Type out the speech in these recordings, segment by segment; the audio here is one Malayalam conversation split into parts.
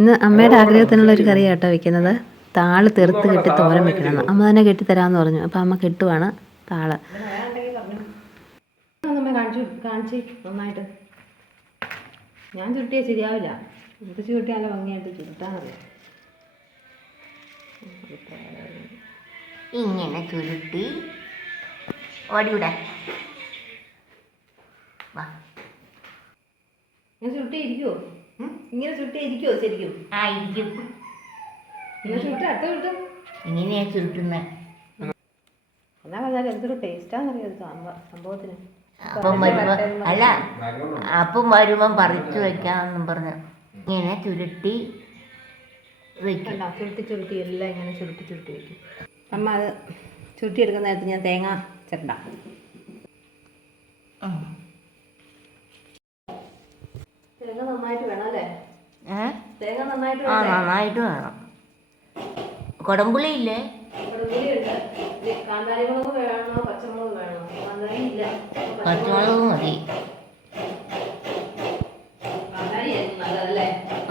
ഇന്ന് അമ്മയുടെ ആഗ്രഹത്തിനുള്ള ഒരു കറി കേട്ടോ വെക്കുന്നത്. താൾ തെറുത്ത് കെട്ടി തോരൻ വെക്കണമെന്ന് അമ്മ തന്നെ കെട്ടിത്തരാമെന്ന് പറഞ്ഞു. അപ്പം അമ്മ കെട്ടുവാണ് താൾ. കാണിച്ചു കാണിച്ച് നന്നായിട്ട്. ഞാൻ ചുരുട്ടിയാൽ ശരിയാവില്ല. ഇത് ചുരുട്ടി നല്ല ഭംഗിയായിട്ട് ചുരുട്ടാനറിയാം. ഇങ്ങനെ ചുരുട്ടി. ഓടിവിടെ ഞാൻ ചുരുട്ടി ഇരിക്കുവോ ഇങ്ങനെ ചുട്ടേ ഇരിക്കുവോ ശരിക്കും? ആ ഇരിക്കും. ഇങ്ങനെ ചുരുട്ടി അടുത്ത ചുട്ടും? ഇങ്ങനെയാ ചുരുട്ടുന്നത് എന്നാ പറഞ്ഞാൽ എന്തൊരു ടേസ്റ്റാന്നറിയാം സംഭവത്തിന്? അപ്പം വരുമ്പോ അല്ല അപ്പം വരുമ്പം പറിച്ചു വെക്കാമെന്നും പറഞ്ഞു ഇങ്ങനെ ചുരുട്ടി വെക്കണ്ട കണ്ടോ? ചുരുട്ടി ചുരുട്ടി എല്ലാം ഇങ്ങനെ ചുരുട്ടി ചുരുട്ടി വെക്കും. അമ്മ അത് ചുരുട്ടി എടുക്കുന്ന നേരത്ത് ഞാൻ തേങ്ങ ചെണ്ട ഉം. തേങ്ങ നന്നായിട്ട് വേണം അല്ലേ ഏ? തേങ്ങ നന്നായിട്ട് ആ നന്നായിട്ട് വേണം. കൊടമ്പുളി ഇല്ലേ. പച്ചമുളക് മതി.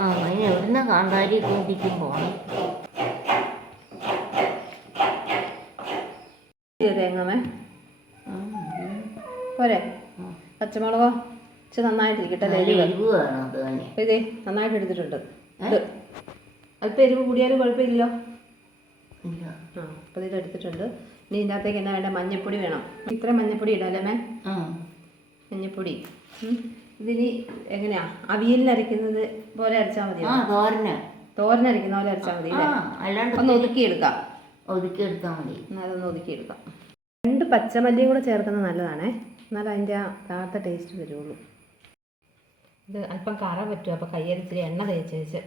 ആ അതിന് എവിടുന്ന കാന്താരി കൂട്ടിക്കും പോകണം തേങ്ങമേ പോരെ. പച്ചമുളകോ ഇച്ചിരി നന്നായിട്ടിരിക്കട്ടെ ഇതേ നന്നായിട്ട് എടുത്തിട്ടുണ്ട് അല്പം എരിവ് കൂടിയാലും കുഴപ്പമില്ലല്ലോ. ഇല്ല. ആ അപ്പോൾ ഇത് എടുത്തിട്ടുണ്ട്. ഇനി ഇതിനകത്തേക്ക് എന്നാ വേണ്ട? മഞ്ഞപ്പൊടി വേണം. ഇത്ര മഞ്ഞപ്പൊടി ഇടാലേ മേ മഞ്ഞപ്പൊടി. ഇതിനി എങ്ങനെയാ? അവിയലിന് അരയ്ക്കുന്നത് പോലെ അരച്ചാൽ മതി തോരന്. തോരൻ അരയ്ക്കുന്ന പോലെ അരച്ചാൽ മതി അല്ലാണ്ട് ഒന്ന് ഒതുക്കിയെടുക്കാം ഒതുക്കി എടുത്താൽ മതി. അതൊന്ന് ഒതുക്കിയെടുക്കാം രണ്ട് പച്ചമല്ലിയും കൂടെ ചേർക്കുന്നത് നല്ലതാണേ. എന്നാലും അതിന്റെ ആ താത്ത ടേസ്റ്റ് വരുള്ളൂ. ഇത് അല്പം കറ പറ്റും അപ്പോൾ കയ്യരിച്ചിരി എണ്ണ തേച്ച് വെച്ച്.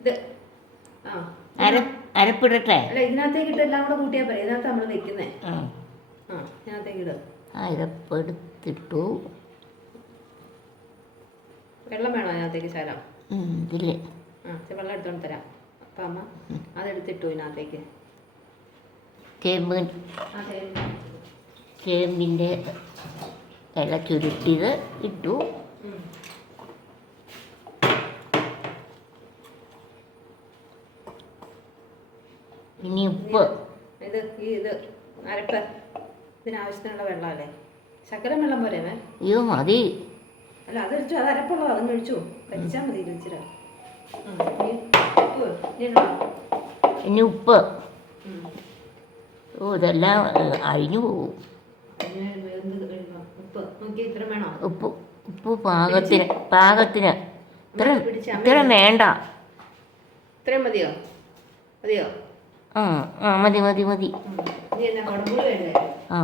ഇത്. ആ. അര അരപ്പിടട്ടെ? അല്ല ഇതിനകത്തേക്ക് ഇട്ട് എല്ലാം കൂടെ കൂട്ടിയാൽ പോരെ. ഇതിനകത്ത് നമ്മൾ വെക്കുന്നേ. ആ. ആ ഇതിനകത്തേക്ക് ഇടും. അരപ്പെടുത്തിട്ടു വെള്ളം വേണോ അതിനകത്തേക്ക് ശാലം ആ ഇച്ചിരി വെള്ളം എടുത്തോണ്ട് തരാം. അപ്പം അമ്മ അതെടുത്തിട്ടു ഇതിനകത്തേക്ക്. ചേമ്പിന്റെ ഇല ചുരുട്ടിയത് ഇട്ടു. ഇനി ഉപ്പ്. ഇത് ഇത് അരപ്പ്. ഇതിനാവശ്യത്തിനുള്ള വെള്ളമല്ലേ? ശക്കര വെള്ളം പോരേ അയ്യോ മതി. അല്ല അത് ഒഴിച്ചു അത് അരപ്പുള്ളൂ അതും ഒഴിച്ചു. കഴിച്ചാൽ മതി ഇച്ചിരി. ഇനി ഉപ്പ്. ഓ ഇതെല്ലാം അഴിഞ്ഞു പോകും ഇനി വെന്ത് കഴിയുമ്പോ ഉപ്പ് നോക്കി ഇത്ര വേണോ? ഉപ്പ് ഉപ്പ് പാകത്തിന് പാകത്തിന്. ഇത്ര ഇത്ര വേണ്ട. ഇത്രയും മതിയോ? മതിയോ? ആ ആ മതി മതി മതി. ആ.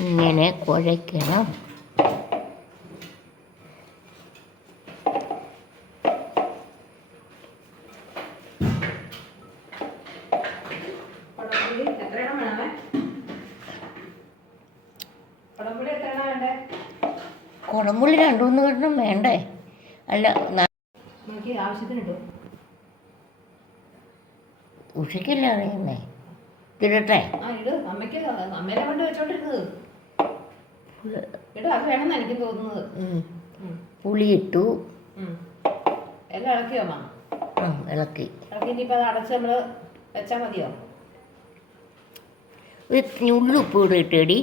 ഇങ്ങനെ കുഴയ്ക്കണം. കുടമ്പുള്ളി രണ്ടു മൂന്ന് കെട്ടണം വേണ്ടേ? അല്ല ഉഷയ്ക്കല്ല അറിയുന്നേ? ഇടട്ടെ. പുളി ഇട്ടു. എല്ലാം ഇളക്കിയോ അമ്മ. ഇളക്കി. ഇളക്കി ഇനിയിപ്പോൾ അത് അടച്ച് നമ്മൾ വെച്ചാൽ മതിയോ? ഒരു ഉള്ളുപ്പ് കൂടെ ഇട്ടേടി.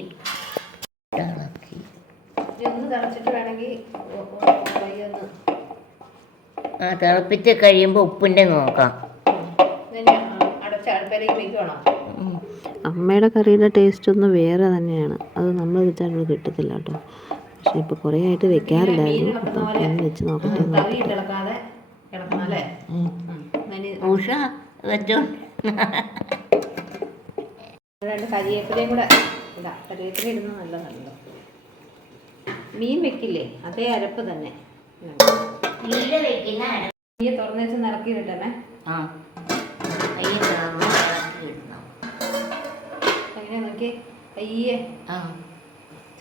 ഒന്ന് തിളച്ചിട്ട് വേണമെങ്കിൽ ആ തിളപ്പിച്ച് കഴിയുമ്പോൾ ഉപ്പിന്റെ നോക്കാം. അമ്മയുടെ കറിയുടെ ടേസ്റ്റ് ഒന്ന് വേറെ തന്നെയാണ്. അത് നമ്മൾ വെച്ചാൽ കിട്ടത്തില്ല കേട്ടോ. പക്ഷെ ഇപ്പോൾ കുറേ ആയിട്ട് വെക്കാറില്ലായിരുന്നു. അപ്പം ഒന്ന് വെച്ച് നോക്കട്ടെ ഉഷ വെച്ചോ. രണ്ട് കരിവേപ്പിലയും കൂടെ ഇടാം. കരിവേപ്പില ഇടുന്നത് നല്ലതാണല്ലോ മീൻ വെക്കില്ലേ? അതേ അരപ്പ് തന്നെ. മീൻ തുറന്നു വെച്ച് നിറക്കിയിട്ടേ ആ. അങ്ങനെ നോക്കി അയ്യേ ആ.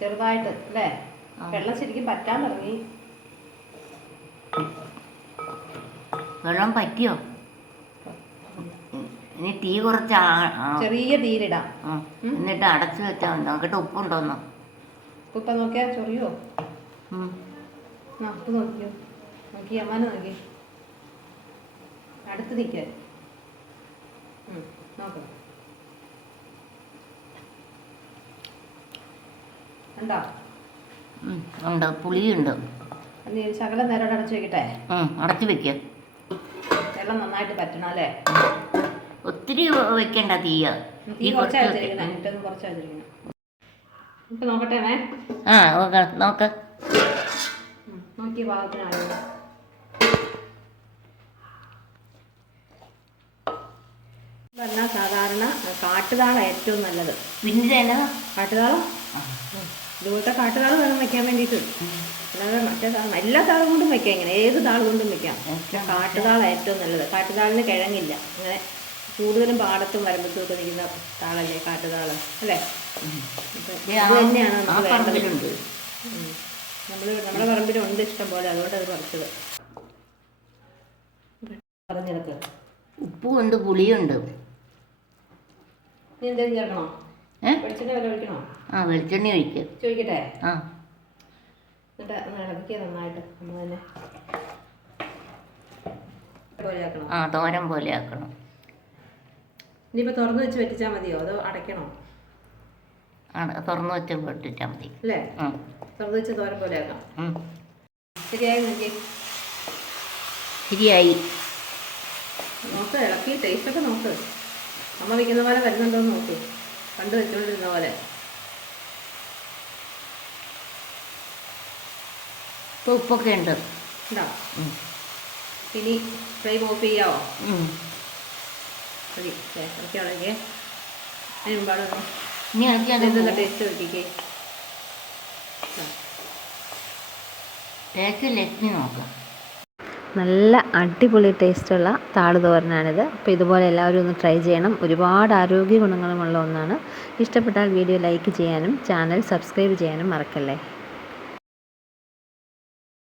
ചെറുതായിട്ട് അല്ലേ. വെള്ളം ശരിക്കും പറ്റാൻ തുടങ്ങി. വെള്ളം പറ്റിയോ? ഇനി തീ കുറച്ച് ചെറിയ തീരിടാം ആ. എന്നിട്ട് അടച്ചു വെച്ചാൽ മതി. നോക്കട്ടെ ഉപ്പുണ്ടോന്നോ ഉപ്പ് ഇപ്പം നോക്കിയാൽ ചൊറിയോ. ആ ഉപ്പ് നോക്കിയോ? നോക്കി അമ്മാനെ നോക്കി അടുത്ത് നിൽക്കാൻ നോക്കാം. ഉണ്ടോ? ഉണ്ട്? പുളിയുണ്ട്? നീ ശകലം നേരം അടച്ചു വെക്കട്ടെ? അടച്ചു വെക്കുക വെള്ളം നന്നായിട്ട് പറ്റണം അല്ലേ? ഒത്തിരി വെക്കണ്ട തീയ തീ കുറച്ചാ വെച്ചിരിക്കണം കുറച്ച് ഇപ്പം നോക്കട്ടെ ആ നോക്ക നോക്ക്. നോക്കിയ പാകത്തിനാണ് പറഞ്ഞാൽ സാധാരണ കാട്ടുതാള ഏറ്റവും നല്ലത്. പിന്നെ കാട്ടുതാളം? ഇതുപോലത്തെ കാട്ടുതാളം വേണം വെക്കാൻ വേണ്ടിയിട്ട്. അല്ലാതെ മറ്റേ താളം എല്ലാ താളം കൊണ്ടും വെക്കാം ഇങ്ങനെ. ഏത് താളം കൊണ്ടും വെക്കാം. കാട്ടുതാളം ഏറ്റവും നല്ലത്. കാട്ടുതാളിന് കിഴങ്ങില്ല. അങ്ങനെ കൂടുതലും പാടത്തും വരമ്പത്തും ഒക്കെ നിൽക്കുന്ന താളല്ലേ കാട്ടുതാൾ അല്ലേ? തന്നെയാണ് നമുക്ക് വേണ്ടത്. നമ്മൾ നമ്മുടെ പറമ്പിലുണ്ട് ഇഷ്ടം പോലെ അതുകൊണ്ട് അത് പറിച്ചത്. പറഞ്ഞെടുക്ക് ഉപ്പുമുണ്ട് പുളിയുണ്ട്. നീ എന്തെങ്കിലും ചേർക്കണോ? ഏ? വെളിച്ചെണ്ണ വല്ല ഒഴിക്കണോ? ആ വെളിച്ചെണ്ണ ഒഴിക്കുക ചോദിക്കട്ടെ? ആ. എന്നിട്ട് ഒന്ന് നന്നായിട്ട് നമ്മൾ തന്നെ. ആ തോരൻ പോലെ ആക്കണം. ഇനിയിപ്പോൾ തുറന്നു വെച്ച് വെറ്റിച്ചാൽ മതിയോ? അതോ അടയ്ക്കണോ? തുറന്നു വെച്ച് പൊട്ടിച്ചാൽ മതി. അല്ലേ? തുറന്നു വെച്ച് തോരൻ പോലെ ആക്കാം. ശരിയായി നോക്കി ശരിയായി. നോക്ക് ഇളക്കി ടേസ്റ്റൊക്കെ നോക്ക്. അമ്മ വയ്ക്കുന്ന പോലെ വരുന്നുണ്ടോ എന്ന് നോക്ക്. പണ്ട് വെച്ചുകൊണ്ടിരുന്ന പോലെ. ഇപ്പോൾ ഉപ്പൊക്കെ ഉണ്ട്. ഇനി ഫ്രൈ ഓഫ് ചെയ്യാവോ. മതി അതിന് ഇനി ടേസ്റ്റ് നോക്കിക്കേ. ടേസ്റ്റ് ലക്ഷ്മി നോക്കാം. നല്ല അടിപൊളി ടേസ്റ്റുള്ള താൾ തോരനാണിത് അപ്പോൾ ഇതുപോലെ എല്ലാവരും ഒന്ന് ട്രൈ ചെയ്യണം. ഒരുപാട് ആരോഗ്യ ഗുണങ്ങളുമുള്ള ഒന്നാണ്. ഇഷ്ടപ്പെട്ടാൽ വീഡിയോ ലൈക്ക് ചെയ്യാനും ചാനൽ സബ്സ്ക്രൈബ് ചെയ്യാനും മറക്കല്ലേ.